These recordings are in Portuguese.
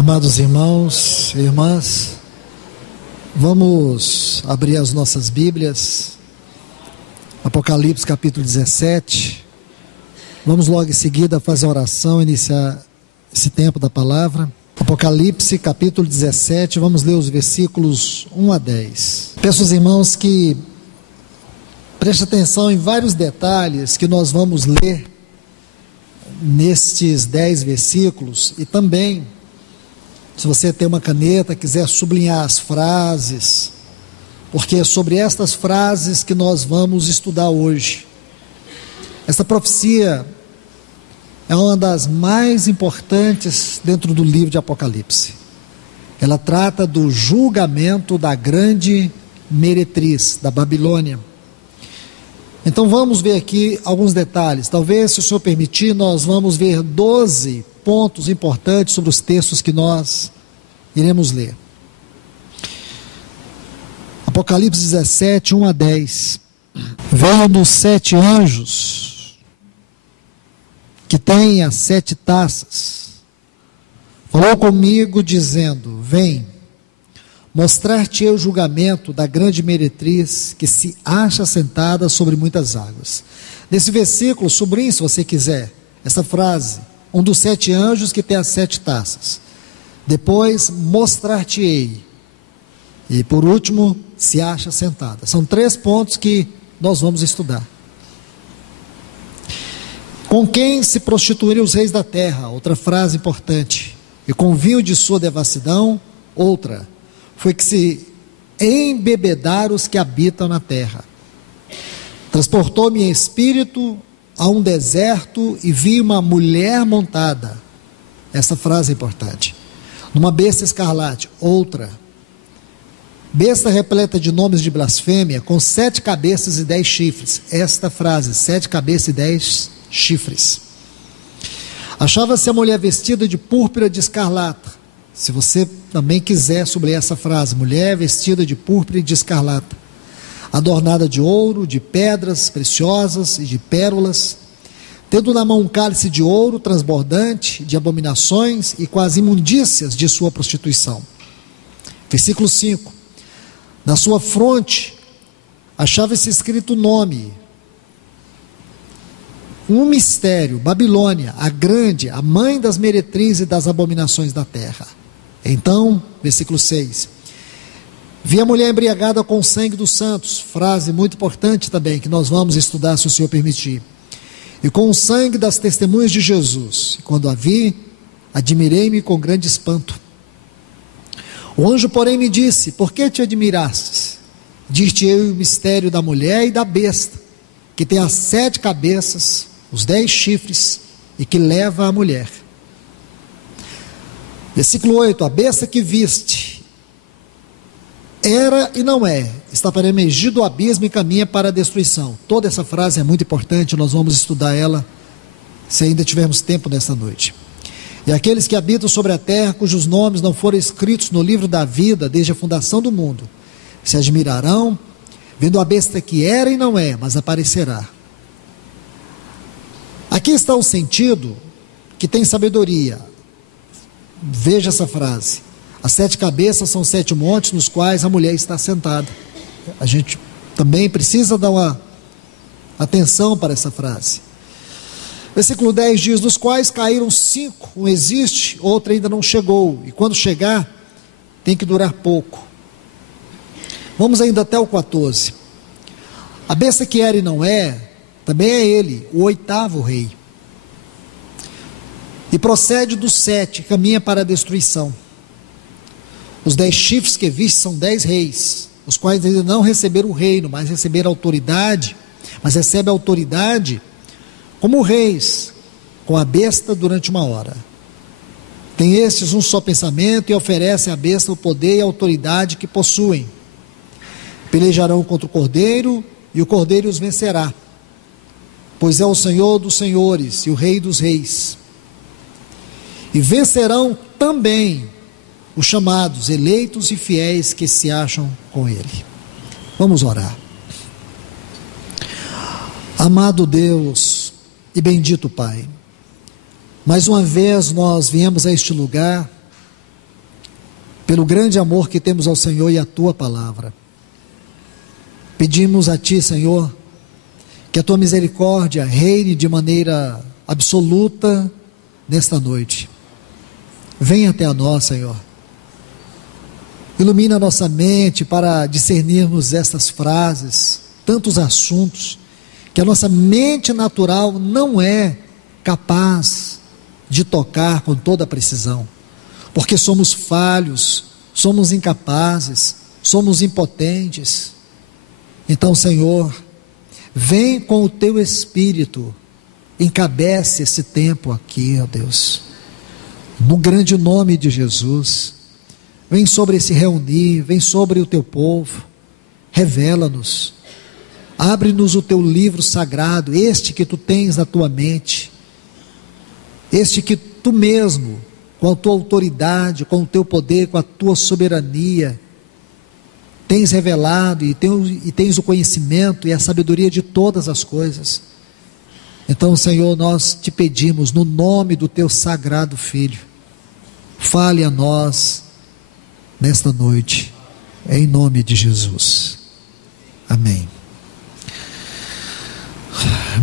Amados irmãos e irmãs, vamos abrir as nossas Bíblias, Apocalipse capítulo 17, vamos logo em seguida fazer a oração, iniciar esse tempo da palavra. Apocalipse capítulo 17, vamos ler os versículos 1 a 10. Peço aos irmãos que prestem atenção em vários detalhes que nós vamos ler nestes 10 versículos, e também, se você tem uma caneta, quiser sublinhar as frases, porque é sobre estas frases que nós vamos estudar hoje. Esta profecia é uma das mais importantes dentro do livro de Apocalipse. Ela trata do julgamento da grande meretriz da Babilônia. Então vamos ver aqui alguns detalhes. Talvez, se o Senhor permitir, nós vamos ver 12 pontos importantes sobre os textos que nós iremos ler. Apocalipse 17, 1 a 10. Veio dos 7 anjos que têm as 7 taças, falou comigo dizendo: vem, mostrar-te-ei o julgamento da grande meretriz que se acha sentada sobre muitas águas. Nesse versículo, sublinhe, se você quiser, essa frase: um dos 7 anjos que tem as 7 taças. Depois, mostrar-te-ei. E por último, se acha sentada. São 3 pontos que nós vamos estudar. Com quem se prostituíram os reis da terra? Outra frase importante. E com vinho de sua devassidão? Outra. Foi que se embebedaram os que habitam na terra. Transportou-me em espírito a um deserto e vi uma mulher montada. Essa frase é importante. Numa besta escarlate. Outra. Besta repleta de nomes de blasfêmia, com 7 cabeças e 10 chifres. Esta frase, 7 cabeças e 10 chifres. Achava-se a mulher vestida de púrpura de escarlata. Se você também quiser sublinhar essa frase: mulher vestida de púrpura e de escarlata, adornada de ouro, de pedras preciosas e de pérolas, tendo na mão um cálice de ouro transbordante de abominações e com as imundícias de sua prostituição. Versículo 5. Na sua fronte achava-se escrito o nome, um mistério: Babilônia, a grande, a mãe das meretrizes e das abominações da terra. Então, versículo 6, vi a mulher embriagada com o sangue dos santos, frase muito importante também, que nós vamos estudar, se o Senhor permitir, e com o sangue das testemunhas de Jesus. E quando a vi, admirei-me com grande espanto. O anjo, porém, me disse: por que te admirastes? Dir-te-ei o mistério da mulher e da besta, que tem as 7 cabeças, os 10 chifres, e que leva a mulher. Versículo 8, a besta que viste era e não é, está para emergir do abismo e caminha para a destruição. Toda essa frase é muito importante, nós vamos estudar ela, se ainda tivermos tempo nesta noite. E aqueles que habitam sobre a terra, cujos nomes não foram escritos no livro da vida desde a fundação do mundo, se admirarão, vendo a besta que era e não é, mas aparecerá. Aqui está o sentido que tem sabedoria. Veja essa frase: as 7 cabeças são 7 montes nos quais a mulher está sentada. A gente também precisa dar uma atenção para essa frase. Versículo 10 diz: dos quais caíram 5, um existe, outro ainda não chegou, e quando chegar, tem que durar pouco. Vamos ainda até o 14. A besta que era e não é, também é ele, o 8º rei. E procede dos 7, caminha para a destruição. Os 10 chifres que viste são 10 reis, os quais ainda não receberam o reino, mas receberam autoridade, mas recebem autoridade como reis, com a besta durante 1 hora. Tem estes um só pensamento e oferecem à besta o poder e a autoridade que possuem. Pelejarão contra o cordeiro e o cordeiro os vencerá, pois é o Senhor dos senhores e o Rei dos reis. E vencerão também os chamados, eleitos e fiéis que se acham com ele. Vamos orar. Amado Deus e bendito Pai, mais uma vez nós viemos a este lugar pelo grande amor que temos ao Senhor e à tua palavra. Pedimos a ti, Senhor, que a tua misericórdia reine de maneira absoluta nesta noite. Venha até a nós, Senhor. Ilumina a nossa mente para discernirmos estas frases, tantos assuntos, que a nossa mente natural não é capaz de tocar com toda a precisão, porque somos falhos, somos incapazes, somos impotentes. Então, Senhor, vem com o teu Espírito, encabece esse tempo aqui, ó Deus, no grande nome de Jesus. Vem sobre esse reunir, vem sobre o teu povo, revela-nos, abre-nos o teu livro sagrado, este que tu tens na tua mente, este que tu mesmo, com a tua autoridade, com o teu poder, com a tua soberania, tens revelado e tens o conhecimento e a sabedoria de todas as coisas. Então, Senhor, nós te pedimos, no nome do teu sagrado Filho, fale a nós nesta noite, em nome de Jesus. Amém.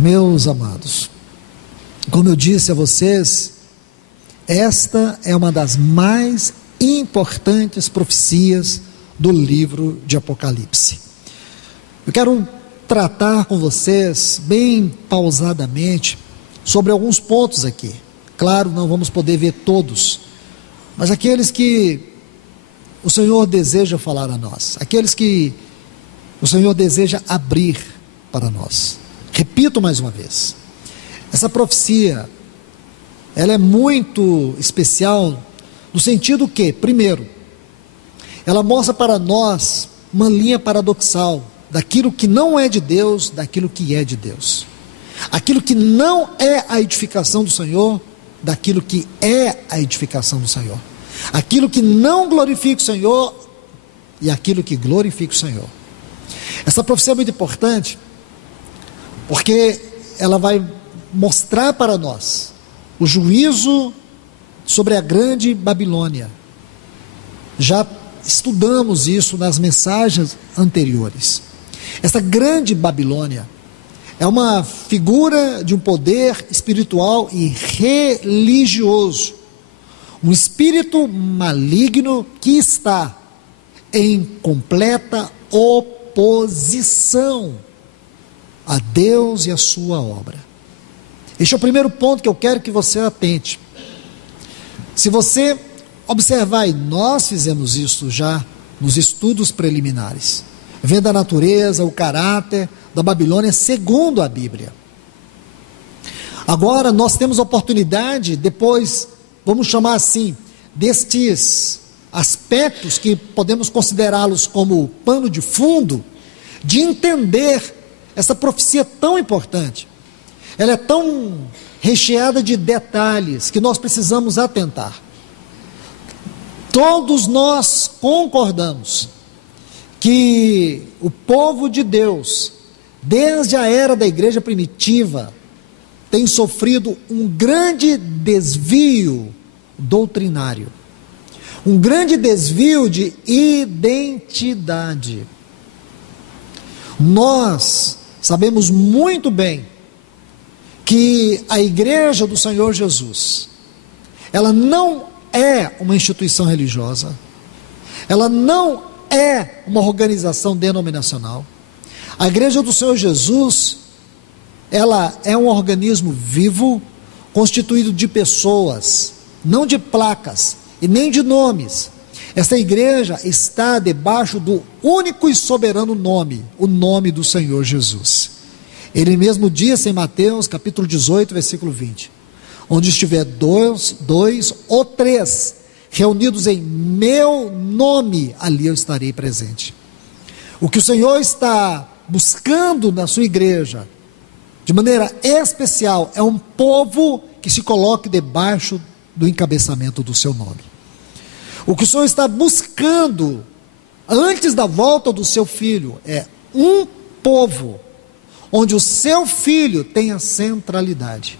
Meus amados, como eu disse a vocês, esta é uma das mais importantes profecias do livro de Apocalipse. Eu quero tratar com vocês, bem pausadamente, sobre alguns pontos aqui. Claro, não vamos poder ver todos, mas aqueles que o Senhor deseja falar a nós, aqueles que o Senhor deseja abrir para nós. Repito mais uma vez, essa profecia, ela é muito especial, no sentido que, primeiro, ela mostra para nós uma linha paradoxal, daquilo que não é de Deus, daquilo que é de Deus. Aquilo que não é a edificação do Senhor, daquilo que é a edificação do Senhor. Aquilo que não glorifica o Senhor, e aquilo que glorifica o Senhor. Essa profecia é muito importante, porque ela vai mostrar para nós o juízo sobre a grande Babilônia. Já estudamos isso nas mensagens anteriores. Essa grande Babilônia é uma figura de um poder espiritual e religioso, um espírito maligno que está em completa oposição a Deus e a sua obra. Este é o primeiro ponto que eu quero que você atente. Se você observar, e nós fizemos isso já nos estudos preliminares, vendo a natureza, o caráter da Babilônia segundo a Bíblia. Agora nós temos a oportunidade, depois, vamos chamar assim, destes aspectos que podemos considerá-los como pano de fundo, de entender essa profecia tão importante. Ela é tão recheada de detalhes que nós precisamos atentar. Todos nós concordamos que o povo de Deus, desde a era da igreja primitiva, tem sofrido um grande desvio doutrinário, um grande desvio de identidade. Nós sabemos muito bem que a igreja do Senhor Jesus, ela não é uma instituição religiosa, ela não é uma organização denominacional. A igreja do Senhor Jesus, ela é um organismo vivo, constituído de pessoas, não de placas e nem de nomes. Esta igreja está debaixo do único e soberano nome, o nome do Senhor Jesus. Ele mesmo disse em Mateus capítulo 18, versículo 20, onde estiver dois ou três reunidos em meu nome, ali eu estarei presente. O que o Senhor está buscando na sua igreja, de maneira especial, é um povo que se coloque debaixo do encabeçamento do seu nome. O que o Senhor está buscando, antes da volta do seu filho, é um povo, onde o seu filho tenha centralidade.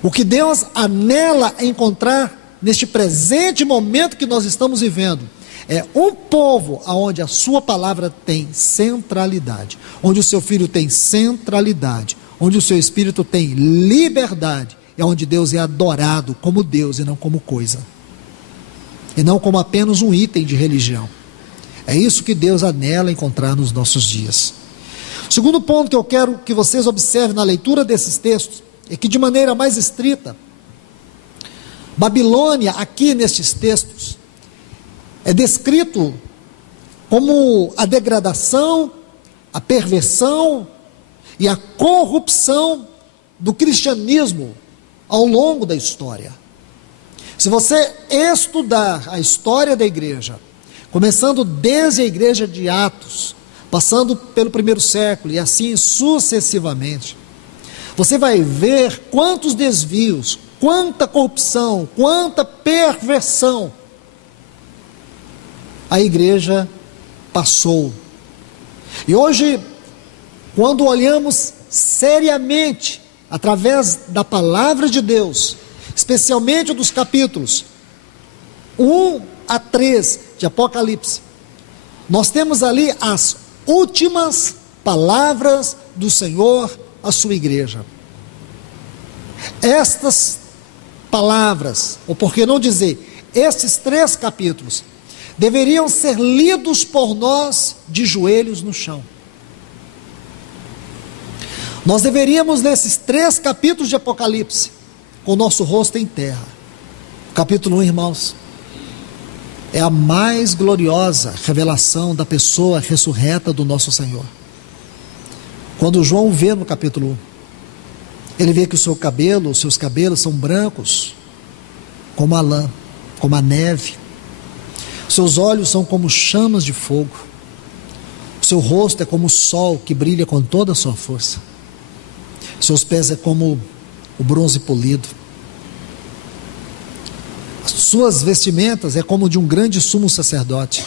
O que Deus anela encontrar neste presente momento que nós estamos vivendo, É um povo onde a sua palavra tem centralidade, onde o seu filho tem centralidade, onde o seu espírito tem liberdade, é onde Deus é adorado como Deus e não como coisa, e não como apenas um item de religião. É isso que Deus anela encontrar nos nossos dias. O segundo ponto que eu quero que vocês observem na leitura desses textos é que, de maneira mais estrita, Babilônia, aqui nestes textos, é descrito como a degradação, a perversão e a corrupção do cristianismo ao longo da história. Se você estudar a história da igreja, começando desde a igreja de Atos, passando pelo primeiro século e assim sucessivamente, você vai ver quantos desvios, quanta corrupção, quanta perversão a igreja passou. E hoje, quando olhamos seriamente, através da palavra de Deus, especialmente dos capítulos 1 a 3 de Apocalipse, nós temos ali as últimas palavras do Senhor à sua igreja. Estas palavras, ou por que não dizer, estes 3 capítulos, deveriam ser lidos por nós de joelhos no chão. Nós deveríamos, nesses 3 capítulos de Apocalipse, com o nosso rosto em terra. Capítulo 1, irmãos, é a mais gloriosa revelação da pessoa ressurreta do nosso Senhor. Quando João vê no capítulo 1, ele vê que os seus cabelos são brancos, como a lã, como a neve. Seus olhos são como chamas de fogo. O seu rosto é como o sol que brilha com toda a sua força. Seus pés é como o bronze polido. As suas vestimentas é como de um grande sumo sacerdote.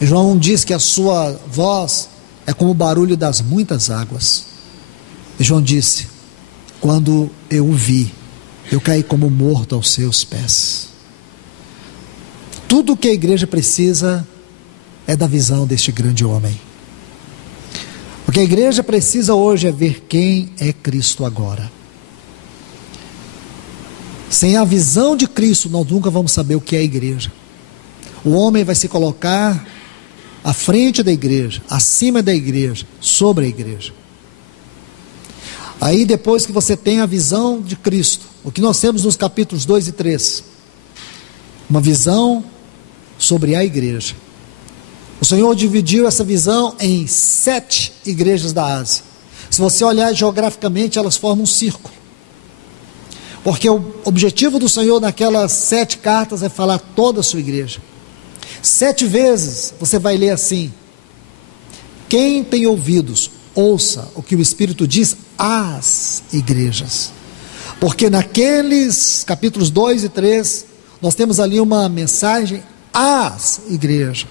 E João diz que a sua voz é como o barulho das muitas águas. E João disse: quando eu o vi, eu caí como morto aos seus pés. Tudo o que a igreja precisa é da visão deste grande homem. O que a igreja precisa hoje é ver quem é Cristo agora. Sem a visão de Cristo, nós nunca vamos saber o que é a igreja. O homem vai se colocar à frente da igreja, acima da igreja, sobre a igreja. Aí depois que você tem a visão de Cristo, o que nós temos nos capítulos 2 e 3, uma visão sobre a igreja. O Senhor dividiu essa visão em 7 igrejas da Ásia. Se você olhar geograficamente, elas formam um círculo. Porque o objetivo do Senhor naquelas 7 cartas é falar toda a sua igreja. 7 vezes você vai ler assim: quem tem ouvidos, ouça o que o Espírito diz às igrejas. Porque naqueles capítulos 2 e 3, nós temos ali uma mensagem às igrejas.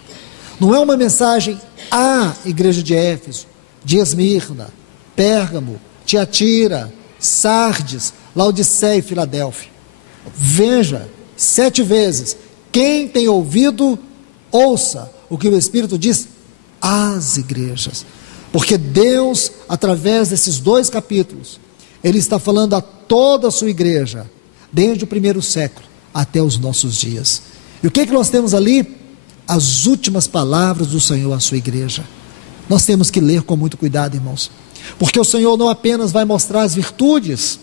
Não é uma mensagem à igreja de Éfeso, de Esmirna, Pérgamo, Tiatira, Sardes, Laodiceia e Filadélfia. Veja, 7 vezes: quem tem ouvido, ouça o que o Espírito diz às igrejas. Porque Deus, através desses 2 capítulos, Ele está falando a toda a sua igreja, desde o primeiro século até os nossos dias. E o que nós temos ali? As últimas palavras do Senhor à sua igreja. Nós temos que ler com muito cuidado, irmãos, porque o Senhor não apenas vai mostrar as virtudes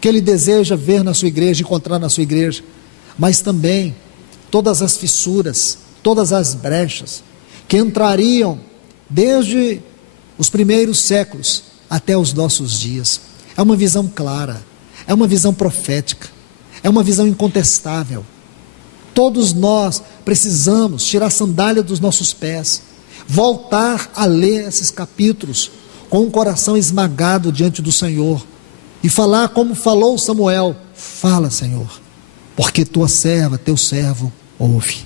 que Ele deseja ver na sua igreja, encontrar na sua igreja, mas também todas as fissuras, todas as brechas que entrariam desde os primeiros séculos até os nossos dias. É uma visão clara, é uma visão profética, é uma visão incontestável. Todos nós precisamos tirar a sandália dos nossos pés, voltar a ler esses capítulos com o coração esmagado diante do Senhor e falar como falou Samuel: fala, Senhor, porque tua serva, teu servo ouve.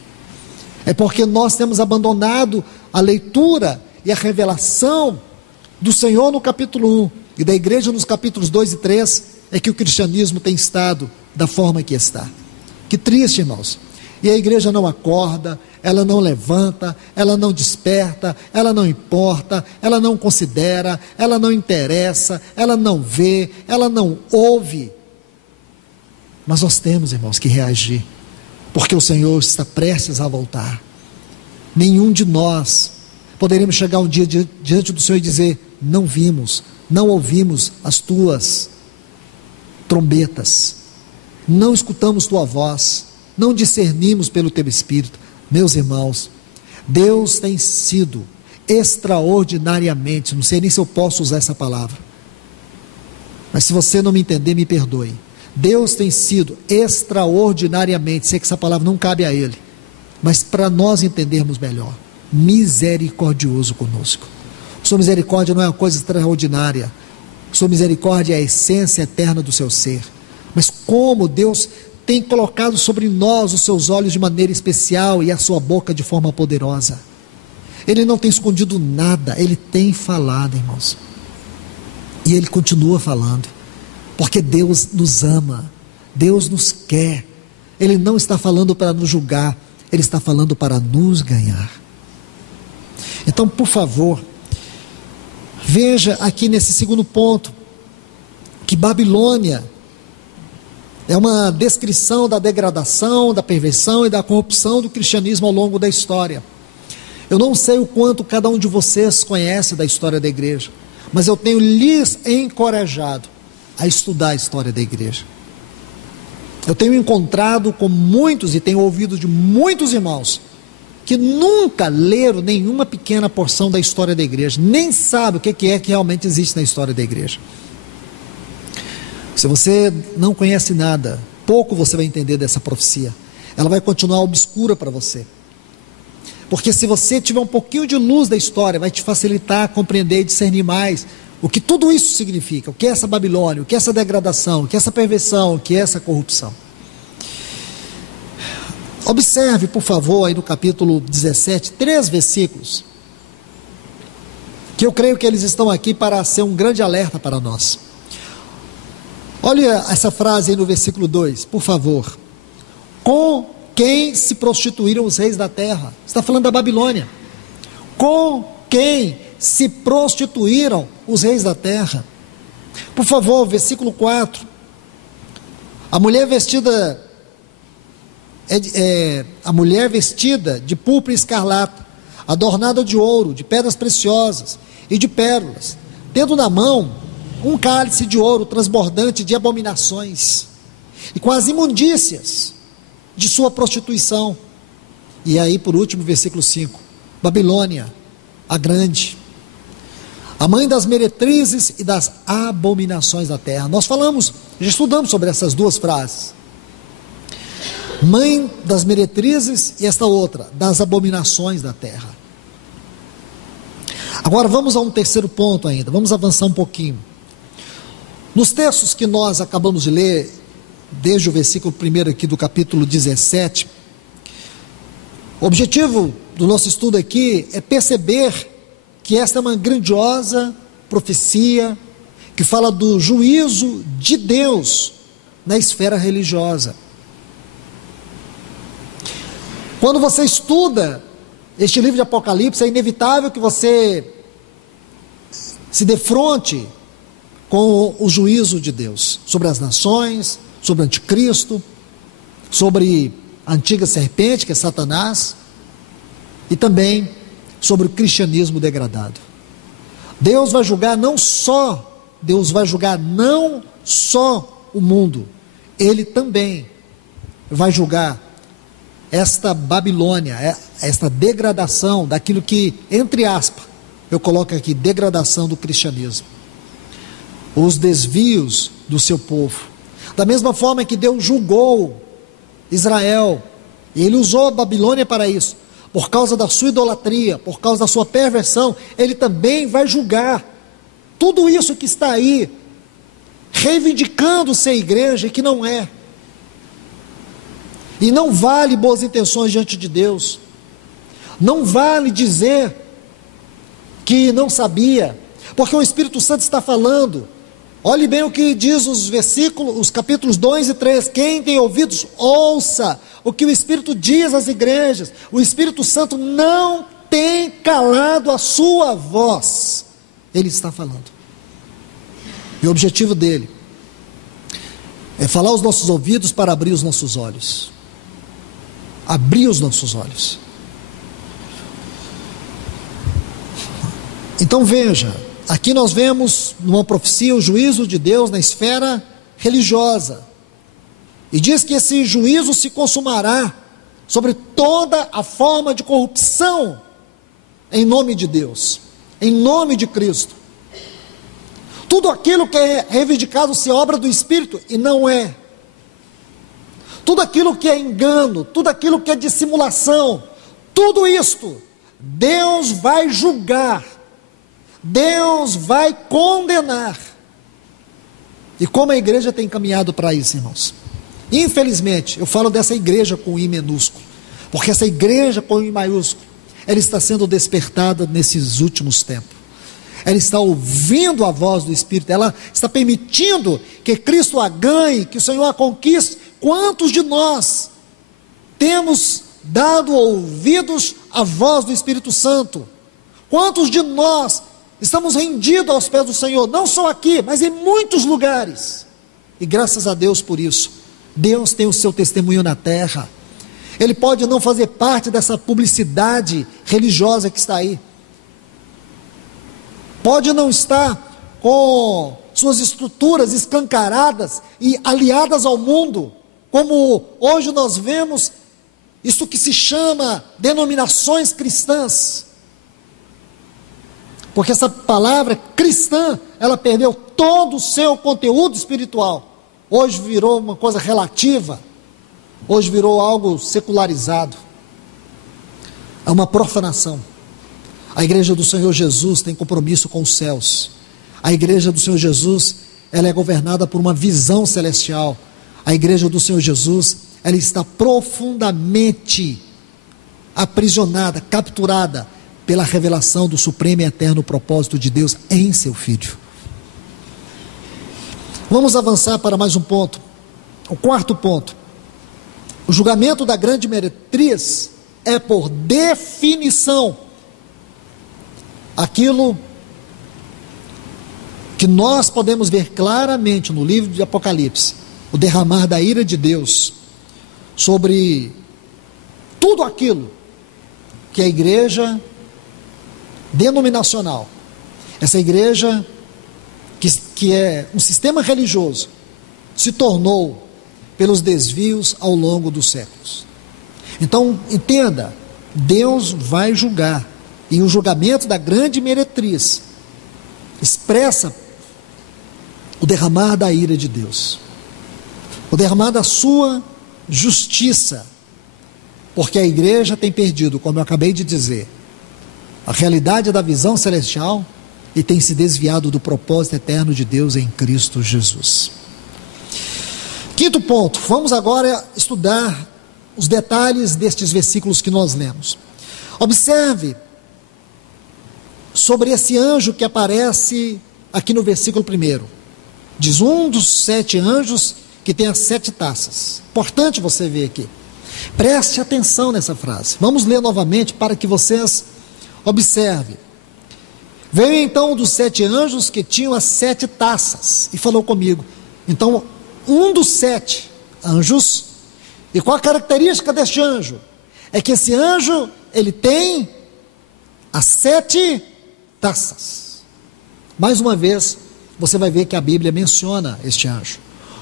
É porque nós temos abandonado a leitura e a revelação do Senhor no capítulo 1 e da igreja nos capítulos 2 e 3 é que o cristianismo tem estado da forma que está. Que triste, irmãos. e a igreja não acorda, ela não levanta, ela não desperta, ela não importa, ela não considera, ela não interessa, ela não vê, ela não ouve. Mas nós temos, irmãos, que reagir, porque o Senhor está prestes a voltar. Nenhum de nós poderemos chegar um dia diante do Senhor e dizer: não vimos, não ouvimos as tuas trombetas, não escutamos tua voz, não discernimos pelo teu Espírito. Meus irmãos, Deus tem sido extraordinariamente, não sei nem se eu posso usar essa palavra, mas se você não me entender, me perdoe. Deus tem sido extraordinariamente, sei que essa palavra não cabe a Ele, mas para nós entendermos melhor, misericordioso conosco. Sua misericórdia não é uma coisa extraordinária, sua misericórdia é a essência eterna do seu ser. Mas como Deus tem colocado sobre nós os seus olhos de maneira especial e a sua boca de forma poderosa. Ele não tem escondido nada, Ele tem falado, irmãos. E Ele continua falando, porque Deus nos ama, Deus nos quer. Ele não está falando para nos julgar, Ele está falando para nos ganhar. Então, por favor, veja aqui nesse segundo ponto, que Babilônia é uma descrição da degradação, da perversão e da corrupção do cristianismo ao longo da história. Eu não sei o quanto cada um de vocês conhece da história da igreja, mas eu tenho lhes encorajado a estudar a história da igreja. Eu tenho encontrado com muitos e tenho ouvido de muitos irmãos que nunca leram nenhuma pequena porção da história da igreja, nem sabem o que é que realmente existe na história da igreja. Se você não conhece nada, pouco você vai entender dessa profecia. Ela vai continuar obscura para você. Porque se você tiver um pouquinho de luz da história, vai te facilitar a compreender e discernir mais o que tudo isso significa, o que é essa Babilônia, o que é essa degradação, o que é essa perversão, o que é essa corrupção. Observe, por favor, aí no capítulo 17, 3 versículos, que eu creio que eles estão aqui para ser um grande alerta para nós. Olha essa frase aí no versículo 2, por favor. Com quem se prostituíram os reis da terra? Está falando da Babilônia. Com quem se prostituíram os reis da terra? Por favor, versículo 4. A mulher vestida de púrpura e escarlata, adornada de ouro, de pedras preciosas e de pérolas, tendo na mão um cálice de ouro transbordante de abominações, e com as imundícias de sua prostituição. E aí, por último, versículo 5, Babilônia, a grande, a mãe das meretrizes e das abominações da terra. Nós já estudamos sobre essas duas frases, mãe das meretrizes e esta outra, das abominações da terra. Agora vamos a um terceiro ponto ainda, vamos avançar um pouquinho. Nos textos que nós acabamos de ler, desde o versículo 1 aqui do capítulo 17, o objetivo do nosso estudo aqui é perceber que esta é uma grandiosa profecia, que fala do juízo de Deus na esfera religiosa. Quando você estuda este livro de Apocalipse, é inevitável que você se defronte com o juízo de Deus sobre as nações, sobre o anticristo, sobre a antiga serpente, que é Satanás, e também sobre o cristianismo degradado. Deus vai julgar não só o mundo, Ele também vai julgar esta Babilônia, esta degradação daquilo que, entre aspas, eu coloco aqui, degradação do cristianismo, os desvios do seu povo. Da mesma forma que Deus julgou Israel, e Ele usou a Babilônia para isso, por causa da sua idolatria, por causa da sua perversão, Ele também vai julgar tudo isso que está aí, reivindicando ser igreja, e que não é. E não vale boas intenções diante de Deus, não vale dizer que não sabia, porque o Espírito Santo está falando Olhe bem o que diz os versículos, os capítulos 2 e 3. Quem tem ouvidos, ouça o que o Espírito diz às igrejas. O Espírito Santo não tem calado a sua voz. Ele está falando. E o objetivo dele é falar aos nossos ouvidos para abrir os nossos olhos. Abrir os nossos olhos. Então veja, aqui nós vemos numa profecia o juízo de Deus na esfera religiosa. E diz que esse juízo se consumará sobre toda a forma de corrupção em nome de Deus, em nome de Cristo. Tudo aquilo que é reivindicado ser obra do Espírito e não é. Tudo aquilo que é engano, tudo aquilo que é dissimulação, tudo isto, Deus vai julgar. Deus vai condenar. E como a igreja tem caminhado para isso, irmãos? Infelizmente, eu falo dessa igreja com I minúsculo, porque essa igreja com I maiúsculo, ela está sendo despertada nesses últimos tempos. Ela está ouvindo a voz do Espírito, ela está permitindo que Cristo a ganhe, que o Senhor a conquiste. Quantos de nós temos dado ouvidos à voz do Espírito Santo? Quantos de nós estamos rendidos aos pés do Senhor, não só aqui, mas em muitos lugares, e graças a Deus por isso. Deus tem o seu testemunho na terra. Ele pode não fazer parte dessa publicidade religiosa que está aí, pode não estar com suas estruturas escancaradas e aliadas ao mundo, como hoje nós vemos, isso que se chama denominações cristãs, porque essa palavra cristã, ela perdeu todo o seu conteúdo espiritual. Hoje virou uma coisa relativa, hoje virou algo secularizado, é uma profanação. A igreja do Senhor Jesus tem compromisso com os céus. A igreja do Senhor Jesus, ela é governada por uma visão celestial. A igreja do Senhor Jesus, ela está profundamente aprisionada, capturada pela revelação do supremo e eterno propósito de Deus em seu Filho. Vamos avançar para mais um ponto. O quarto ponto. O julgamento da grande meretriz é, por definição, aquilo que nós podemos ver claramente no livro de Apocalipse, o derramar da ira de Deus sobre tudo aquilo que a igreja denominacional, essa igreja que é um sistema religioso, se tornou pelos desvios ao longo dos séculos. Então, entenda, Deus vai julgar, e o julgamento da grande meretriz expressa o derramar da ira de Deus, o derramar da sua justiça, porque a igreja tem perdido, como eu acabei de dizer, a realidade da visão celestial e tem se desviado do propósito eterno de Deus em Cristo Jesus. Quinto ponto, vamos agora estudar os detalhes destes versículos que nós lemos. Observe sobre esse anjo que aparece aqui no versículo 1. Diz um dos 7 anjos que tem as 7 taças. Importante você ver aqui. Preste atenção nessa frase. Vamos ler novamente para que vocês observem. Veio então um dos 7 anjos que tinham as 7 taças e falou comigo. Então, um dos 7 anjos, e qual a característica deste anjo? É que esse anjo, ele tem as 7 taças. Mais uma vez, você vai ver que a Bíblia menciona este anjo.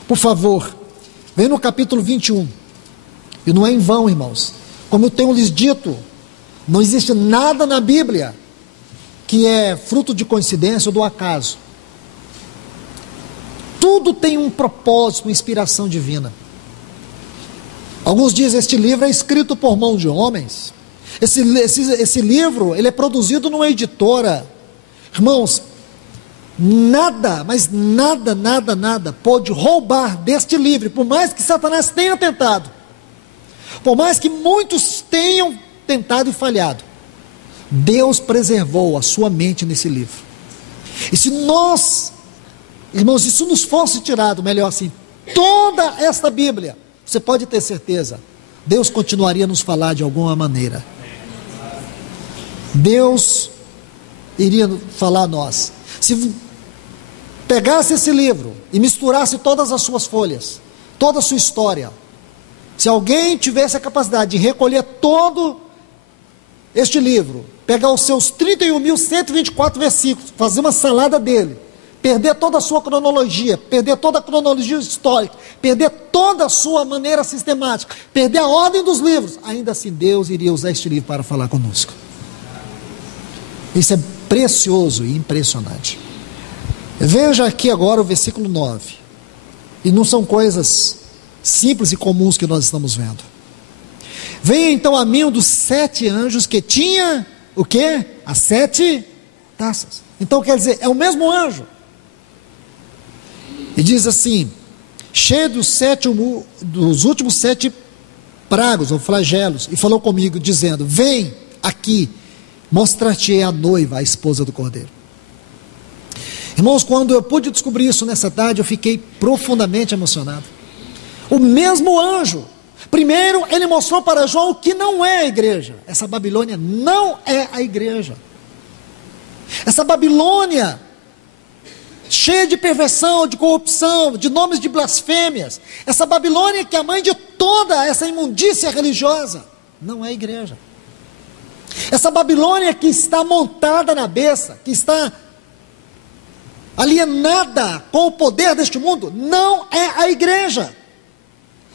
Por favor, vem no capítulo 21. E não é em vão, irmãos. Como eu tenho lhes dito, não existe nada na Bíblia que é fruto de coincidência ou do acaso. Tudo tem um propósito, uma inspiração divina. Alguns dizem, este livro é escrito por mão de homens. Esse livro, ele é produzido numa editora. Irmãos, nada, mas nada pode roubar deste livro, por mais que Satanás tenha tentado, por mais que muitos tenham tentado e falhado, Deus preservou a sua mente nesse livro. E se nós Irmãos, se isso nos fosse tirado, melhor assim, toda esta Bíblia, você pode ter certeza, Deus continuaria a nos falar de alguma maneira. Deus iria falar a nós. Se pegasse esse livro e misturasse todas as suas folhas, toda a sua história, se alguém tivesse a capacidade de recolher todo este livro, pegar os seus 31.124 versículos, fazer uma salada dele, perder toda a sua cronologia, perder toda a cronologia histórica, perder toda a sua maneira sistemática, perder a ordem dos livros, ainda assim Deus iria usar este livro para falar conosco. Isso é precioso e impressionante. Veja aqui agora o versículo 9, e não são coisas simples e comuns que nós estamos vendo. Veio então a mim um dos 7 anjos que tinha, o quê? As 7 taças. Então quer dizer, é o mesmo anjo. E diz assim, cheio dos últimos 7 pragas ou flagelos, e falou comigo dizendo, vem aqui, mostrar-te-ei a noiva, a esposa do Cordeiro. Irmãos, quando eu pude descobrir isso nessa tarde, eu fiquei profundamente emocionado. O mesmo anjo, primeiro ele mostrou para João o que não é a igreja. Essa Babilônia não é a igreja. Essa Babilônia, cheia de perversão, de corrupção, de nomes de blasfêmias, essa Babilônia que é a mãe de toda essa imundícia religiosa, não é a igreja. Essa Babilônia que está montada na besta, que está alienada com o poder deste mundo, não é a igreja.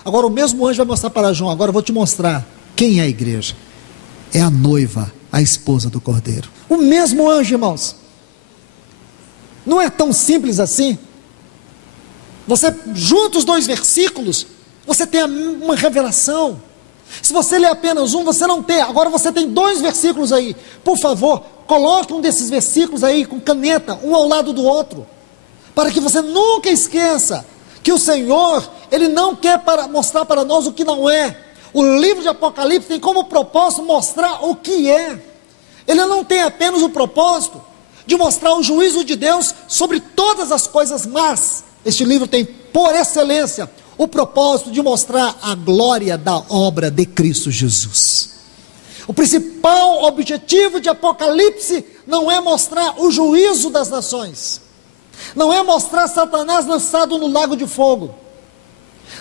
Agora o mesmo anjo vai mostrar para João, agora eu vou te mostrar quem é a igreja. É a noiva, a esposa do Cordeiro. O mesmo anjo, irmãos. Não é tão simples assim. Você junta os 2 versículos, você tem uma revelação. Se você ler apenas um, você não tem. Agora você tem 2 versículos aí. Por favor, coloque um desses versículos aí com caneta, um ao lado do outro, para que você nunca esqueça que o Senhor, Ele não quer mostrar para nós o que não é. O livro de Apocalipse tem como propósito mostrar o que é. Ele não tem apenas o propósito de mostrar o juízo de Deus sobre todas as coisas más. Este livro tem, por excelência, o propósito de mostrar a glória da obra de Cristo Jesus. O principal objetivo de Apocalipse não é mostrar o juízo das nações, não é mostrar Satanás lançado no lago de fogo,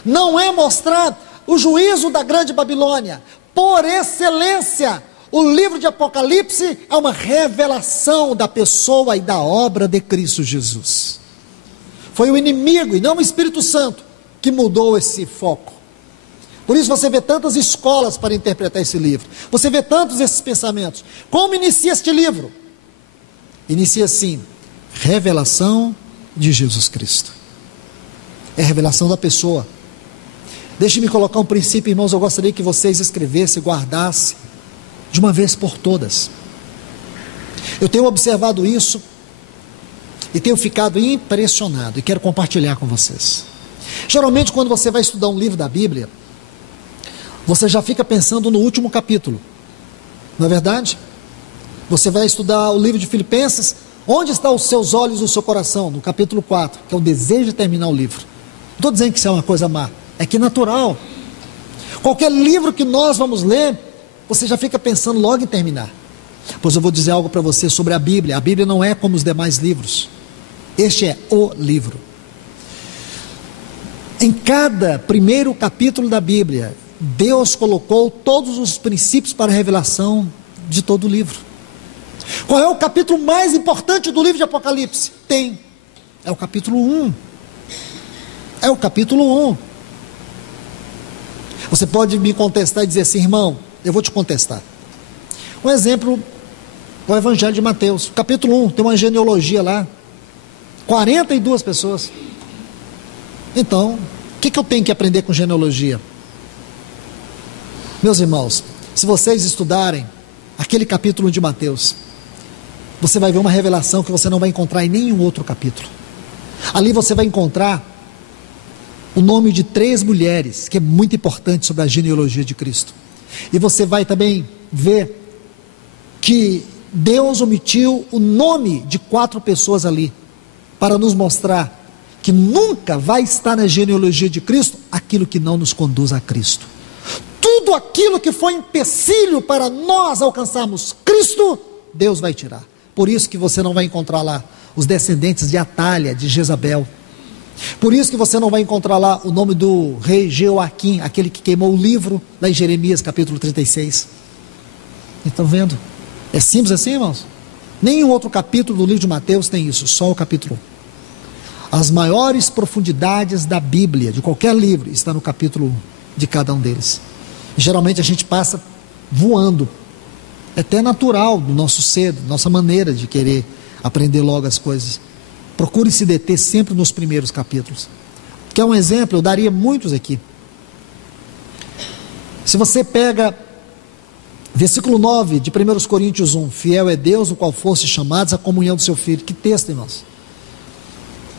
não é mostrar o juízo da grande Babilônia. Por excelência, o livro de Apocalipse é uma revelação da pessoa e da obra de Cristo Jesus. Foi o inimigo e não o Espírito Santo que mudou esse foco. Por isso você vê tantas escolas para interpretar esse livro, você vê tantos esses pensamentos. Como inicia este livro? Inicia assim: revelação de Jesus Cristo. É a revelação da pessoa. Deixe-me colocar um princípio, irmãos, eu gostaria que vocês escrevessem, guardassem, de uma vez por todas. Eu tenho observado isso, e tenho ficado impressionado, e quero compartilhar com vocês. Geralmente quando você vai estudar um livro da Bíblia, você já fica pensando no último capítulo, não é verdade? Você vai estudar o livro de Filipenses, onde estão os seus olhos e o seu coração? No capítulo 4, que é o desejo de terminar o livro. Não estou dizendo que isso é uma coisa má, é que é natural. Qualquer livro que nós vamos ler, você já fica pensando logo em terminar. Pois eu vou dizer algo para você sobre a Bíblia. A Bíblia não é como os demais livros. Este é o livro. Em cada primeiro capítulo da Bíblia, Deus colocou todos os princípios para a revelação de todo o livro. Qual é o capítulo mais importante do livro de Apocalipse? É o capítulo 1. É o capítulo 1. Você pode me contestar e dizer assim: irmão, eu vou te contestar. Um exemplo, o Evangelho de Mateus, capítulo 1, tem uma genealogia lá, 42 pessoas. Então, o que eu tenho que aprender com genealogia? Meus irmãos, se vocês estudarem aquele capítulo de Mateus, você vai ver uma revelação que você não vai encontrar em nenhum outro capítulo. Ali você vai encontrar o nome de 3 mulheres, que é muito importante sobre a genealogia de Cristo. E você vai também ver que Deus omitiu o nome de 4 pessoas ali, para nos mostrar que nunca vai estar na genealogia de Cristo aquilo que não nos conduz a Cristo. Tudo aquilo que foi empecilho para nós alcançarmos Cristo, Deus vai tirar. Por isso que você não vai encontrar lá os descendentes de Atália, de Jezabel. Por isso que você não vai encontrar lá o nome do rei Jeoaquim, aquele que queimou o livro, lá em Jeremias capítulo 36. Estão vendo? É simples assim, irmãos? Nenhum outro capítulo do livro de Mateus tem isso, só o capítulo 1. As maiores profundidades da Bíblia, de qualquer livro, está no capítulo 1 de cada um deles. Geralmente a gente passa voando. É até natural do nosso ser, da nossa maneira de querer aprender logo as coisas. Procure se deter sempre nos primeiros capítulos. Quer um exemplo? Eu daria muitos aqui. Se você pega versículo 9 de 1 Coríntios 1, fiel é Deus, o qual fosse chamados à comunhão do seu Filho. Que texto, irmãos?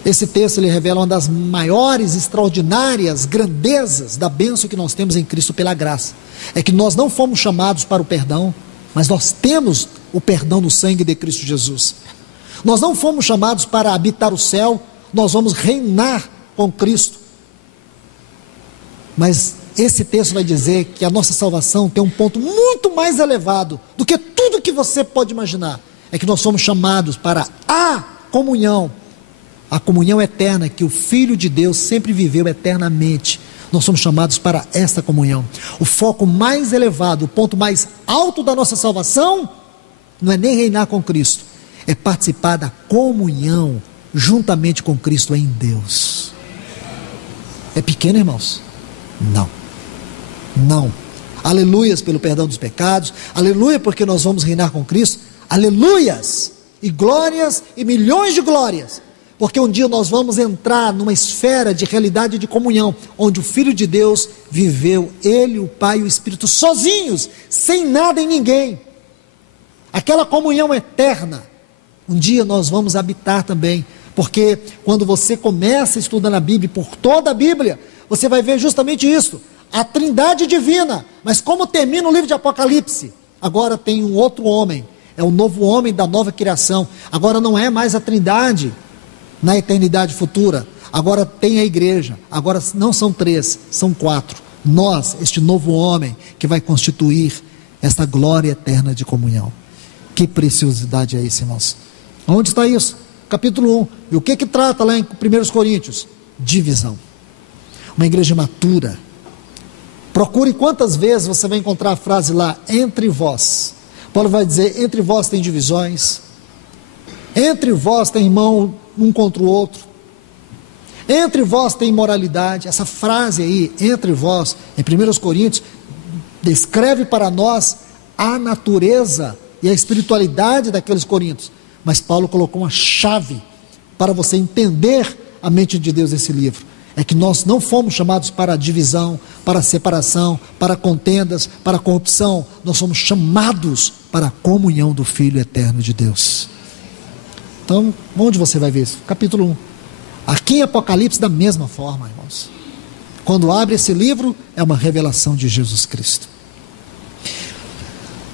Esse texto ele revela uma das maiores, extraordinárias grandezas da bênção que nós temos em Cristo pela graça. É que nós não fomos chamados para o perdão, mas nós temos o perdão no sangue de Cristo Jesus. Nós não fomos chamados para habitar o céu, nós vamos reinar com Cristo. Mas esse texto vai dizer que a nossa salvação tem um ponto muito mais elevado do que tudo que você pode imaginar. É que nós somos chamados para a comunhão eterna que o Filho de Deus sempre viveu eternamente. Nós somos chamados para esta comunhão. O foco mais elevado, o ponto mais alto da nossa salvação, não é nem reinar com Cristo, é participar da comunhão juntamente com Cristo em Deus. É pequeno, irmãos? Não. Não. Aleluias pelo perdão dos pecados, aleluia porque nós vamos reinar com Cristo, aleluias e glórias e milhões de glórias, porque um dia nós vamos entrar numa esfera de realidade de comunhão, onde o Filho de Deus viveu, Ele, o Pai e o Espírito, sozinhos, sem nada em ninguém, aquela comunhão eterna. Um dia nós vamos habitar também, porque quando você começa estudando a Bíblia, por toda a Bíblia, você vai ver justamente isso, a trindade divina. Mas como termina o livro de Apocalipse? Agora tem um outro homem, é o novo homem da nova criação. Agora não é mais a trindade na eternidade futura, agora tem a igreja. Agora não são 3, são 4. Nós, este novo homem que vai constituir esta glória eterna de comunhão. Que preciosidade é isso, irmãos? Onde está isso? Capítulo 1. E o que trata lá em 1 Coríntios? Divisão. Uma igreja matura. Procure quantas vezes você vai encontrar a frase lá, entre vós. Paulo vai dizer, entre vós tem divisões, entre vós tem irmão um contra o outro, entre vós tem imoralidade. Essa frase aí, entre vós, em 1 Coríntios, descreve para nós a natureza e a espiritualidade daqueles coríntios. Mas Paulo colocou uma chave para você entender a mente de Deus nesse livro. É que nós não fomos chamados para divisão, para separação, para contendas, para corrupção. Nós somos chamados para a comunhão do Filho eterno de Deus. Então, onde você vai ver isso? Capítulo 1. Aqui em Apocalipse, da mesma forma, irmãos. Quando abre esse livro, é uma revelação de Jesus Cristo.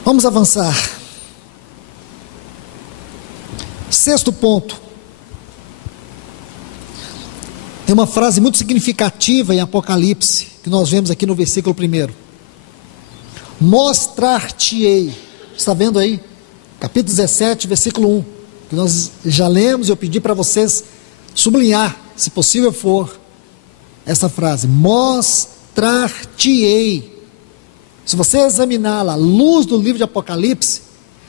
Vamos avançar. 6º ponto. Tem uma frase muito significativa em Apocalipse, que nós vemos aqui no versículo 1. Mostrar-te-ei. Está vendo aí? Capítulo 17, versículo 1. Que nós já lemos e eu pedi para vocês sublinhar, se possível for, essa frase. Mostrar-te-ei. Se você examiná-la à luz do livro de Apocalipse,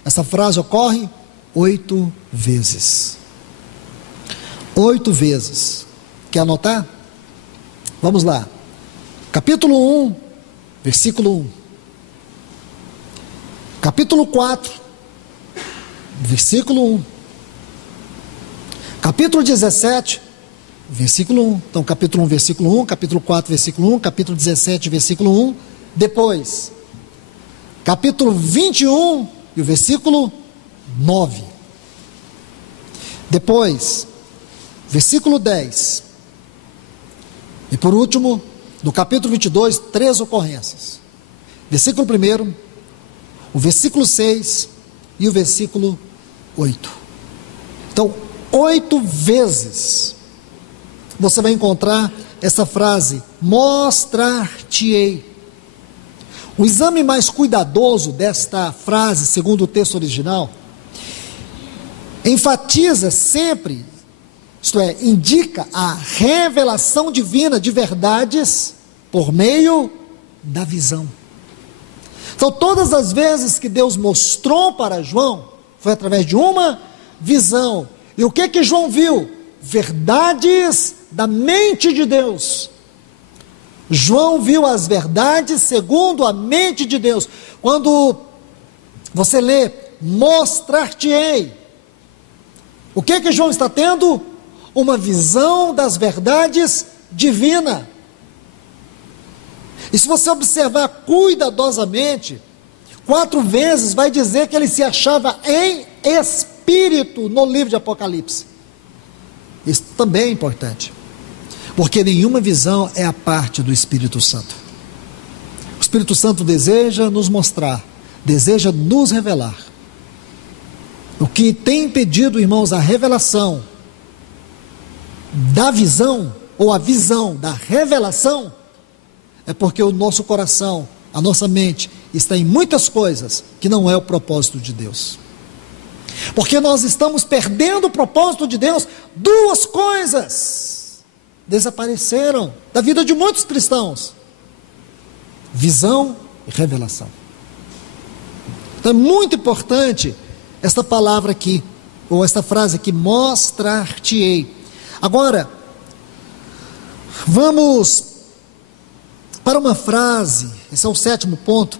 essa frase ocorre 8 vezes. 8 vezes. Quer anotar? Vamos lá. Capítulo 1, versículo 1. Capítulo 4, versículo 1. Capítulo 17, versículo 1. Então, capítulo 1, versículo 1. Capítulo 4, versículo 1. Capítulo 17, versículo 1. Depois, capítulo 21 e o versículo 9. Depois, versículo 10. E por último, no capítulo 22, 3 ocorrências. Versículo 1, o versículo 6 e o versículo 8. Então, 8 vezes você vai encontrar essa frase, mostrar-te-ei. O exame mais cuidadoso desta frase, segundo o texto original, enfatiza sempre, isto é, indica a revelação divina de verdades por meio da visão. Então, todas as vezes que Deus mostrou para João, foi através de uma visão. E o que João viu? Verdades da mente de Deus. João viu as verdades segundo a mente de Deus. Quando você lê, mostrar-te-ei, o que João está tendo? Uma visão das verdades divina. E se você observar cuidadosamente, 4 vezes vai dizer que ele se achava em espírito no livro de Apocalipse. Isso também é importante, porque nenhuma visão é a parte do Espírito Santo. O Espírito Santo deseja nos mostrar, deseja nos revelar. O que tem impedido, irmãos, a revelação da visão, ou a visão da revelação, é porque o nosso coração, a nossa mente, está em muitas coisas que não é o propósito de Deus. Porque nós estamos perdendo o propósito de Deus. 2 coisas desapareceram da vida de muitos cristãos: visão e revelação. Então é muito importante esta palavra aqui, ou esta frase aqui, mostrar-te-ei. Agora, vamos para uma frase, esse é o 7º ponto,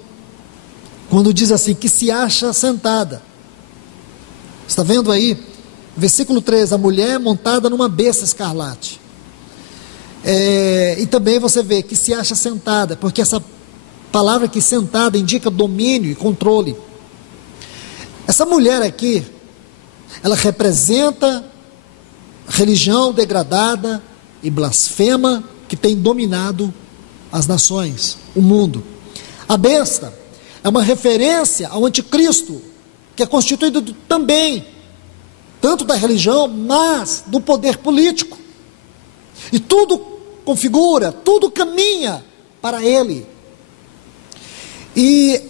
quando diz assim, que se acha sentada. Está vendo aí? Versículo 3, a mulher montada numa besta escarlate. E também você vê que se acha sentada, porque essa palavra aqui, sentada, indica domínio e controle. Essa mulher aqui, ela representa religião degradada e blasfema que tem dominado as nações, o mundo. A besta é uma referência ao anticristo, que é constituído também, tanto da religião, mas do poder político. E tudo configura, tudo caminha para ele. E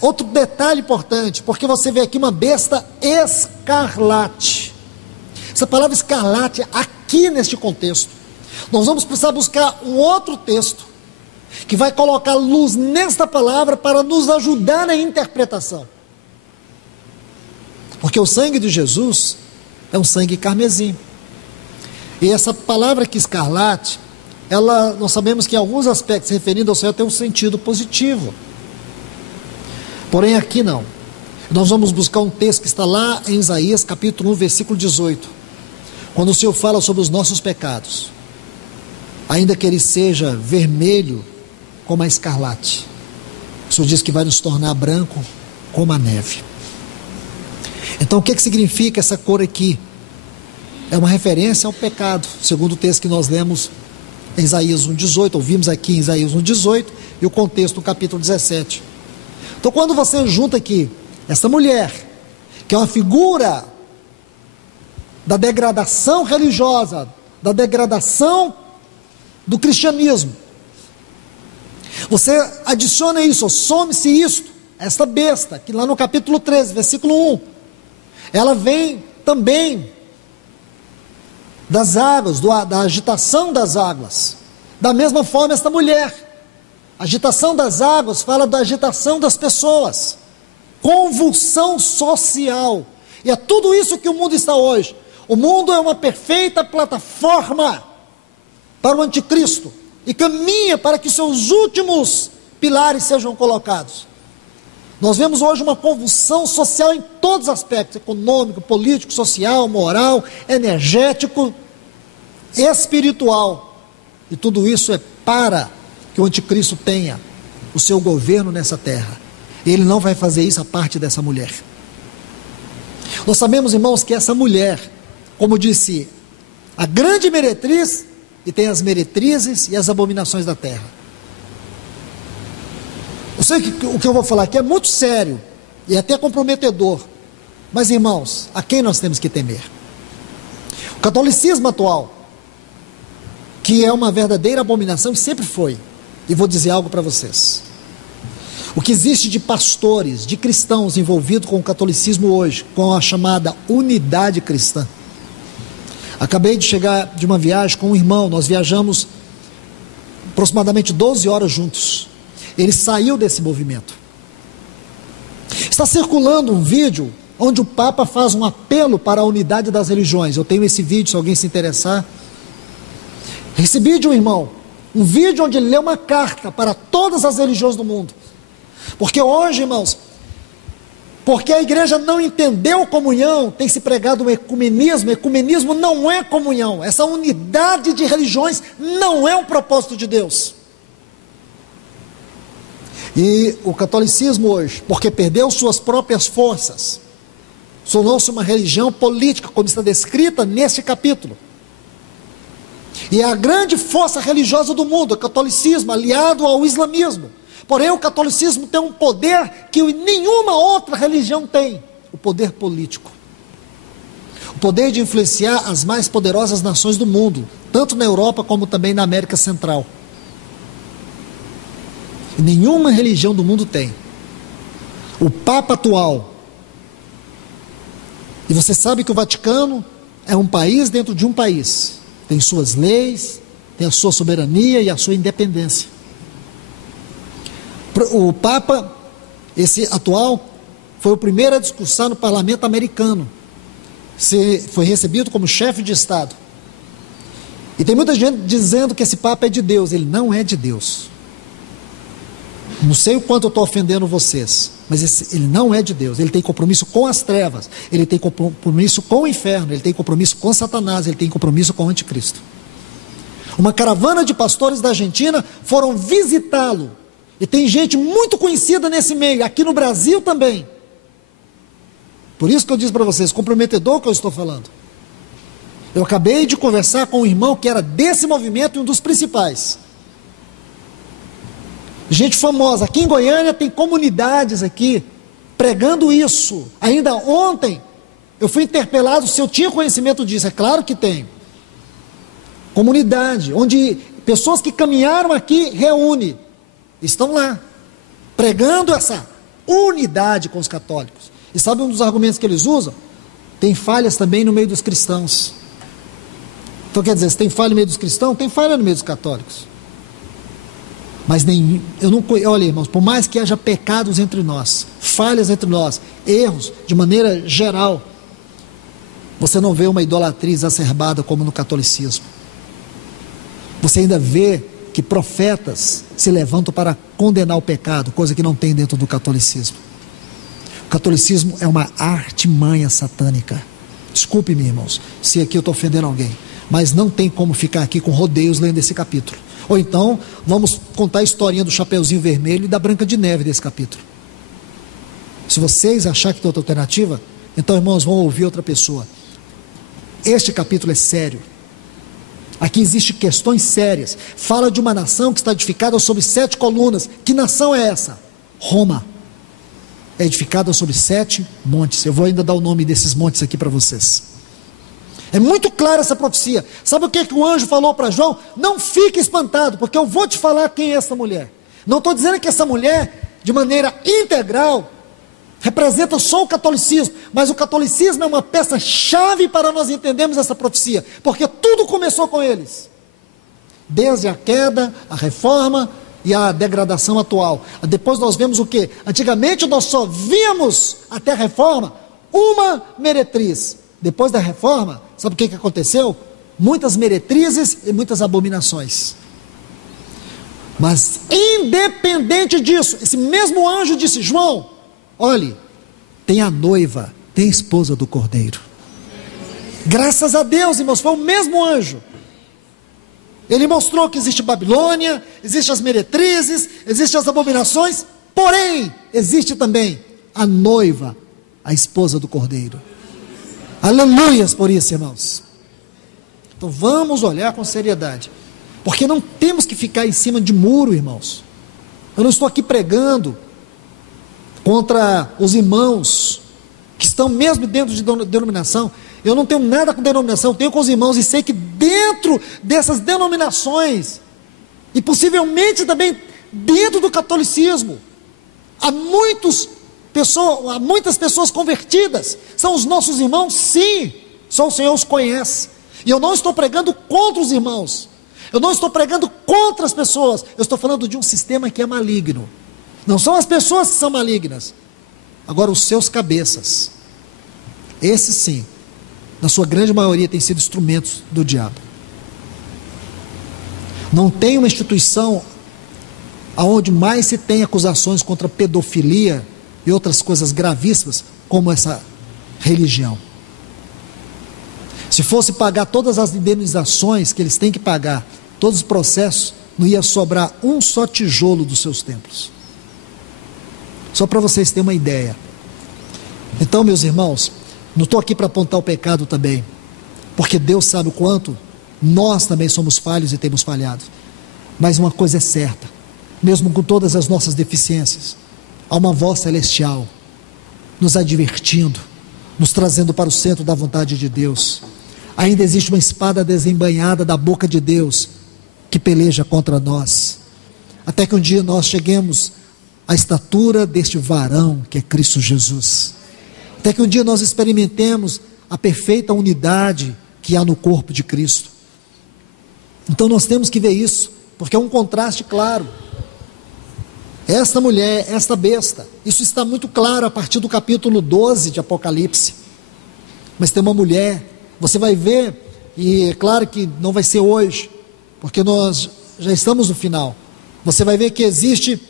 outro detalhe importante, porque você vê aqui uma besta escarlate. Essa palavra escarlate, aqui neste contexto, nós vamos precisar buscar um outro texto, que vai colocar luz nesta palavra para nos ajudar na interpretação. Porque o sangue de Jesus é um sangue carmesim. E essa palavra aqui, escarlate, nós sabemos que em alguns aspectos, referindo ao céu, tem um sentido positivo. Porém aqui não. Nós vamos buscar um texto que está lá em Isaías capítulo 1, versículo 18. Quando o Senhor fala sobre os nossos pecados, ainda que ele seja vermelho como a escarlate, o Senhor diz que vai nos tornar branco como a neve. Então o que significa essa cor aqui? É uma referência ao pecado, segundo o texto que nós lemos em Isaías 1,18, ouvimos aqui em Isaías 1,18, e o contexto do capítulo 17. Então quando você junta aqui essa mulher, que é uma figura da degradação religiosa, da degradação do cristianismo, você adiciona isso, some-se isto, esta besta, que lá no capítulo 13, versículo 1, ela vem também das águas, da agitação das águas. Da mesma forma esta mulher, agitação das águas fala da agitação das pessoas, convulsão social, e é tudo isso que o mundo está hoje. O mundo é uma perfeita plataforma para o anticristo, e caminha para que seus últimos pilares sejam colocados. Nós vemos hoje uma convulsão social em todos os aspectos, econômico, político, social, moral, energético, espiritual, e tudo isso é para que o anticristo tenha o seu governo nessa terra. Ele não vai fazer isso a parte dessa mulher. Nós sabemos, irmãos, que essa mulher, como disse, a grande meretriz, e tem as meretrizes e as abominações da terra. Eu sei que o que eu vou falar aqui é muito sério e até comprometedor, mas irmãos, a quem nós temos que temer? O catolicismo atual que é uma verdadeira abominação e sempre foi. E vou dizer algo para vocês. O que existe de pastores, de cristãos envolvidos com o catolicismo hoje, com a chamada unidade cristã. Acabei de chegar de uma viagem com um irmão, nós viajamos aproximadamente 12 horas juntos. Ele saiu desse movimento. Está circulando um vídeo onde o Papa faz um apelo para a unidade das religiões. Eu tenho esse vídeo, se alguém se interessar. Recebi de um irmão um vídeo onde ele lê uma carta para todas as religiões do mundo. Porque hoje, irmãos, porque a igreja não entendeu comunhão, tem se pregado o ecumenismo. Ecumenismo não é comunhão. Essa unidade de religiões não é um propósito de Deus. E o catolicismo hoje, porque perdeu suas próprias forças, tornou-se uma religião política, como está descrita neste capítulo. E é a grande força religiosa do mundo, o catolicismo, aliado ao islamismo. Porém, o catolicismo tem um poder que nenhuma outra religião tem: o poder político. O poder de influenciar as mais poderosas nações do mundo, tanto na Europa como também na América Central. E nenhuma religião do mundo tem. O Papa atual, e você sabe que o Vaticano é um país dentro de um país, tem suas leis, tem a sua soberania e a sua independência. O Papa, esse atual, foi o primeiro a discursar no parlamento americano. Foi recebido como chefe de Estado. E tem muita gente dizendo que esse Papa é de Deus. Ele não é de Deus. Não sei o quanto eu estou ofendendo vocês, mas ele não é de Deus. Ele tem compromisso com as trevas, ele tem compromisso com o inferno, ele tem compromisso com Satanás, ele tem compromisso com o anticristo. Uma caravana de pastores da Argentina foram visitá-lo. E tem gente muito conhecida nesse meio, aqui no Brasil também. Por isso que eu disse para vocês, comprometedor o que eu estou falando. Eu acabei de conversar com um irmão que era desse movimento e um dos principais. Gente famosa, aqui em Goiânia tem comunidades aqui, pregando isso. Ainda ontem, eu fui interpelado se eu tinha conhecimento disso. É claro que tenho. Comunidade, onde pessoas que caminharam aqui reúnem. Estão lá, pregando essa unidade com os católicos. E sabe um dos argumentos que eles usam? Tem falhas também no meio dos cristãos. Então quer dizer, se tem falha no meio dos cristãos, tem falha no meio dos católicos. Mas olha, irmãos, por mais que haja pecados entre nós, falhas entre nós, erros de maneira geral, você não vê uma idolatria exacerbada como no catolicismo. Você ainda vê que profetas se levantam para condenar o pecado, coisa que não tem dentro do catolicismo. O catolicismo é uma artimanha satânica. Desculpe-me, irmãos, se aqui eu estou ofendendo alguém, mas não tem como ficar aqui com rodeios lendo esse capítulo. Ou então, vamos contar a historinha do Chapeuzinho Vermelho e da Branca de Neve desse capítulo. Se vocês acharem que tem outra alternativa, então, irmãos, vão ouvir outra pessoa. Este capítulo é sério. Aqui existem questões sérias. Fala de uma nação que está edificada sobre 7 colunas. Que nação é essa? Roma. É edificada sobre 7 montes. Eu vou ainda dar o nome desses montes aqui para vocês. É muito clara essa profecia. Sabe o que o anjo falou para João? Não fique espantado, porque eu vou te falar quem é essa mulher. Não estou dizendo que essa mulher, de maneira integral, representa só o catolicismo, mas o catolicismo é uma peça-chave para nós entendermos essa profecia, porque tudo começou com eles, desde a queda, a reforma e a degradação atual. Depois nós vemos o que? Antigamente nós só víamos até a reforma uma meretriz. Depois da reforma, sabe o que aconteceu? Muitas meretrizes e muitas abominações. Mas independente disso, esse mesmo anjo disse: João, olhe, tem a noiva, tem a esposa do Cordeiro. Graças a Deus, irmãos, foi o mesmo anjo. Ele mostrou que existe Babilônia, existem as meretrizes, existem as abominações, porém, existe também a noiva, a esposa do Cordeiro. Aleluias por isso, irmãos. Então vamos olhar com seriedade, porque não temos que ficar em cima de muro, irmãos. Eu não estou aqui pregando contra os irmãos que estão mesmo dentro de denominação. Eu não tenho nada com denominação, eu tenho com os irmãos e sei que dentro dessas denominações, e possivelmente também dentro do catolicismo, há muitas pessoas convertidas. São os nossos irmãos, sim, só o Senhor os conhece. E eu não estou pregando contra os irmãos, eu não estou pregando contra as pessoas, eu estou falando de um sistema que é maligno. Não são as pessoas que são malignas, agora os seus cabeças, esses sim, na sua grande maioria, têm sido instrumentos do diabo. Não tem uma instituição aonde mais se tem acusações contra pedofilia e outras coisas gravíssimas como essa religião. Se fosse pagar todas as indenizações que eles têm que pagar, todos os processos, não ia sobrar um só tijolo dos seus templos. Só para vocês terem uma ideia. Então, meus irmãos, não estou aqui para apontar o pecado também, porque Deus sabe o quanto nós também somos falhos e temos falhado. Mas uma coisa é certa, mesmo com todas as nossas deficiências, há uma voz celestial nos advertindo, nos trazendo para o centro da vontade de Deus. Ainda existe uma espada desembainhada da boca de Deus que peleja contra nós, até que um dia nós cheguemos à estatura deste varão que é Cristo Jesus, até que um dia nós experimentemos a perfeita unidade que há no corpo de Cristo. Então nós temos que ver isso, porque é um contraste claro. Esta mulher, esta besta, isso está muito claro a partir do capítulo 12 de Apocalipse. Mas tem uma mulher, você vai ver, e é claro que não vai ser hoje, porque nós já estamos no final. Você vai ver que existe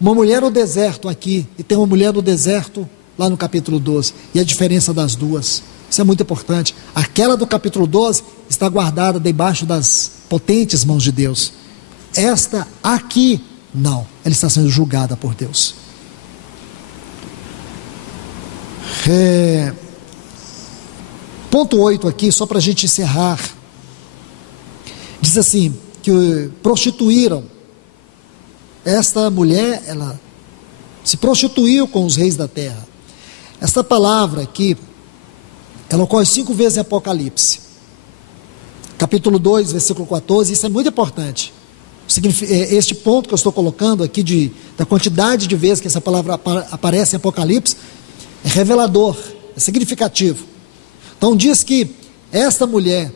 uma mulher no deserto aqui, e tem uma mulher no deserto lá no capítulo 12, e a diferença das duas, isso é muito importante. Aquela do capítulo 12 está guardada debaixo das potentes mãos de Deus. Esta aqui, não, ela está sendo julgada por Deus. Ponto 8 aqui, só para a gente encerrar. Diz assim, que prostituíram. Esta mulher, ela se prostituiu com os reis da terra. Esta palavra aqui, ela ocorre 5 vezes em Apocalipse. Capítulo 2, versículo 14, isso é muito importante. Este ponto que eu estou colocando aqui, da quantidade de vezes que essa palavra aparece em Apocalipse, é revelador, é significativo. Então diz que esta mulher,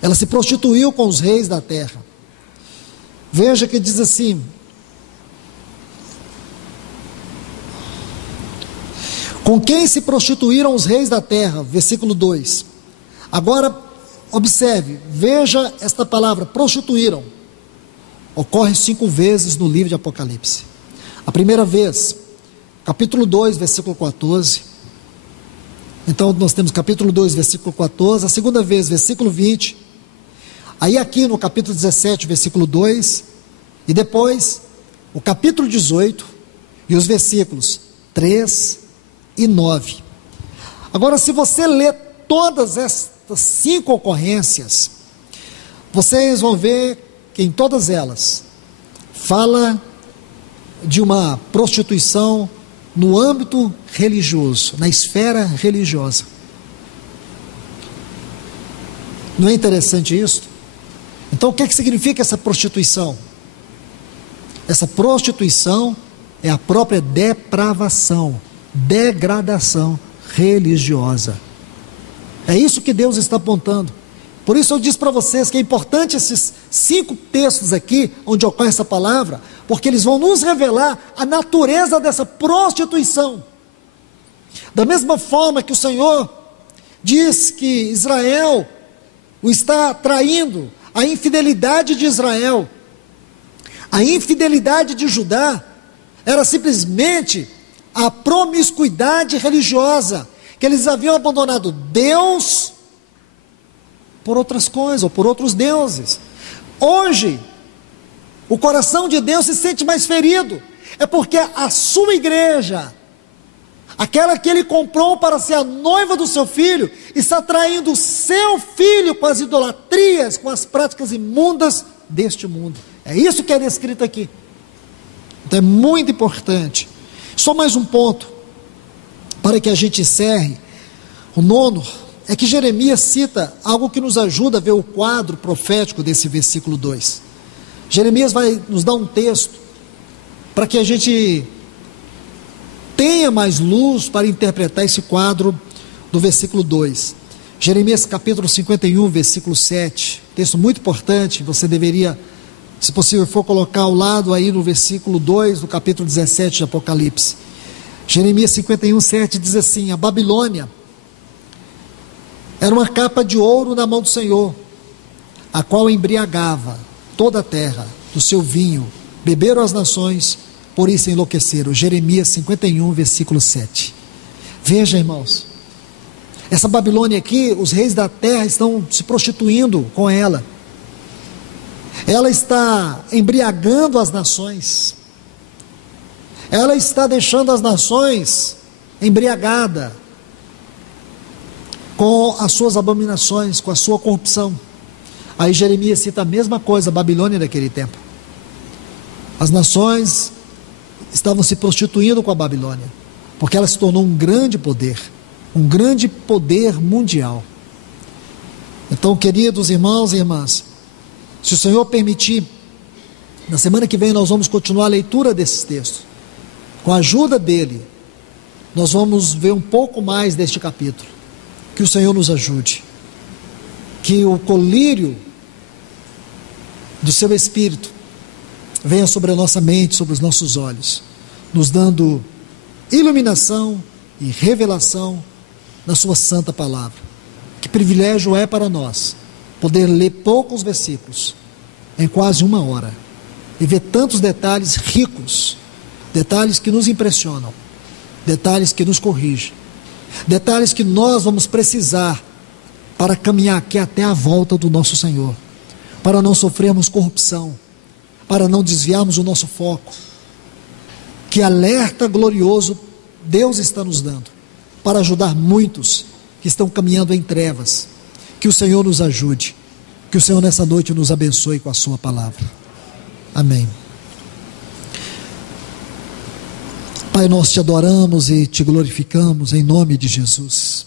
ela se prostituiu com os reis da terra. Veja que diz assim: com quem se prostituíram os reis da terra, versículo 2. Agora, observe, veja esta palavra, prostituíram, ocorre 5 vezes no livro de Apocalipse. A primeira vez, capítulo 2, versículo 14, então nós temos capítulo 2, versículo 14, a segunda vez, versículo 20, aí aqui no capítulo 17, versículo 2, e depois o capítulo 18, e os versículos 3 e 9. Agora, se você ler todas estas 5 ocorrências, vocês vão ver que em todas elas fala de uma prostituição no âmbito religioso, na esfera religiosa. Não é interessante isso? Então o que significa essa prostituição? Essa prostituição é a própria depravação, degradação religiosa. É isso que Deus está apontando. Por isso eu disse para vocês que é importante esses 5 textos aqui, onde ocorre essa palavra, porque eles vão nos revelar a natureza dessa prostituição. Da mesma forma que o Senhor diz que Israel o está traindo, a infidelidade de Israel, a infidelidade de Judá, era simplesmente a promiscuidade religiosa, que eles haviam abandonado Deus por outras coisas, ou por outros deuses. Hoje, o coração de Deus se sente mais ferido, é porque a sua igreja, aquela que ele comprou para ser a noiva do seu filho, está traindo o seu filho com as idolatrias, com as práticas imundas deste mundo. É isso que é descrito aqui. Então é muito importante. Só mais um ponto, para que a gente encerre. O nono é que Jeremias cita algo que nos ajuda a ver o quadro profético desse versículo 2. Jeremias vai nos dar um texto para que a gente tenha mais luz para interpretar esse quadro do versículo 2. Jeremias capítulo 51, versículo 7, texto muito importante, você deveria, se possível for, colocar ao lado aí no versículo 2 do capítulo 17 de Apocalipse. Jeremias 51, 7 diz assim: a Babilônia era uma capa de ouro na mão do Senhor, a qual embriagava toda a terra do seu vinho, beberam as nações, por isso enlouqueceram. Jeremias 51, versículo 7. Veja, irmãos, essa Babilônia aqui, os reis da terra estão se prostituindo com ela. Ela está embriagando as nações. Ela está deixando as nações embriagadas com as suas abominações, com a sua corrupção. Aí Jeremias cita a mesma coisa, a Babilônia daquele tempo. As nações estavam se prostituindo com a Babilônia, porque ela se tornou um grande poder mundial. Então, queridos irmãos e irmãs, se o Senhor permitir, na semana que vem nós vamos continuar a leitura desses textos. Com a ajuda dele, nós vamos ver um pouco mais deste capítulo. Que o Senhor nos ajude, que o colírio do seu Espírito venha sobre a nossa mente, sobre os nossos olhos, nos dando iluminação e revelação na sua santa palavra. Que privilégio é para nós poder ler poucos versículos em quase uma hora e ver tantos detalhes ricos, detalhes que nos impressionam, detalhes que nos corrigem, detalhes que nós vamos precisar para caminhar aqui até a volta do nosso Senhor, para não sofrermos corrupção, para não desviarmos o nosso foco. Que alerta glorioso Deus está nos dando para ajudar muitos que estão caminhando em trevas. Que o Senhor nos ajude, que o Senhor nessa noite nos abençoe com a sua palavra. Amém. Pai, nós te adoramos e te glorificamos em nome de Jesus.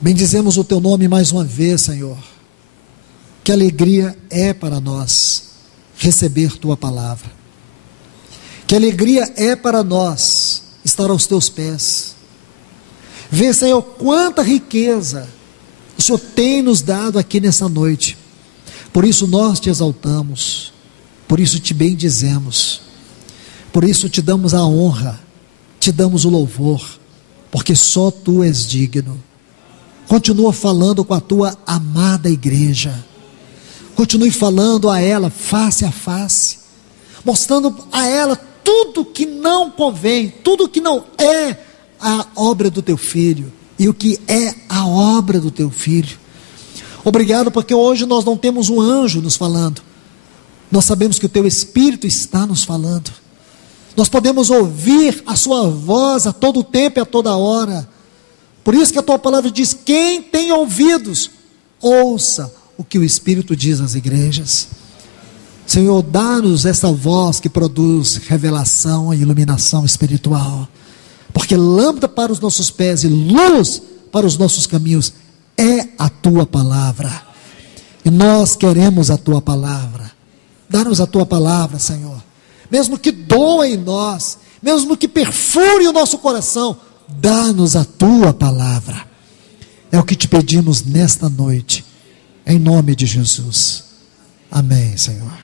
Bendizemos o teu nome mais uma vez, Senhor. Que alegria é para nós receber tua palavra. Que alegria é para nós estar aos teus pés. Vê, Senhor, quanta riqueza o Senhor tem nos dado aqui nessa noite. Por isso nós te exaltamos, por isso te bendizemos. Por isso te damos a honra, te damos o louvor, porque só tu és digno. Continua falando com a tua amada igreja. Continue falando a ela face a face, mostrando a ela tudo que não convém, tudo que não é a obra do teu filho e o que é a obra do teu filho. Obrigado, porque hoje nós não temos um anjo nos falando, nós sabemos que o teu Espírito está nos falando. Nós podemos ouvir a sua voz a todo tempo e a toda hora. Por isso que a tua palavra diz: quem tem ouvidos, ouça o que o Espírito diz às igrejas. Senhor, dá-nos essa voz que produz revelação e iluminação espiritual, porque lâmpada para os nossos pés e luz para os nossos caminhos é a tua palavra, e nós queremos a tua palavra. Dá-nos a tua palavra, Senhor, mesmo que doa em nós, mesmo que perfure o nosso coração, dá-nos a tua palavra. É o que te pedimos nesta noite, em nome de Jesus. Amém, Senhor.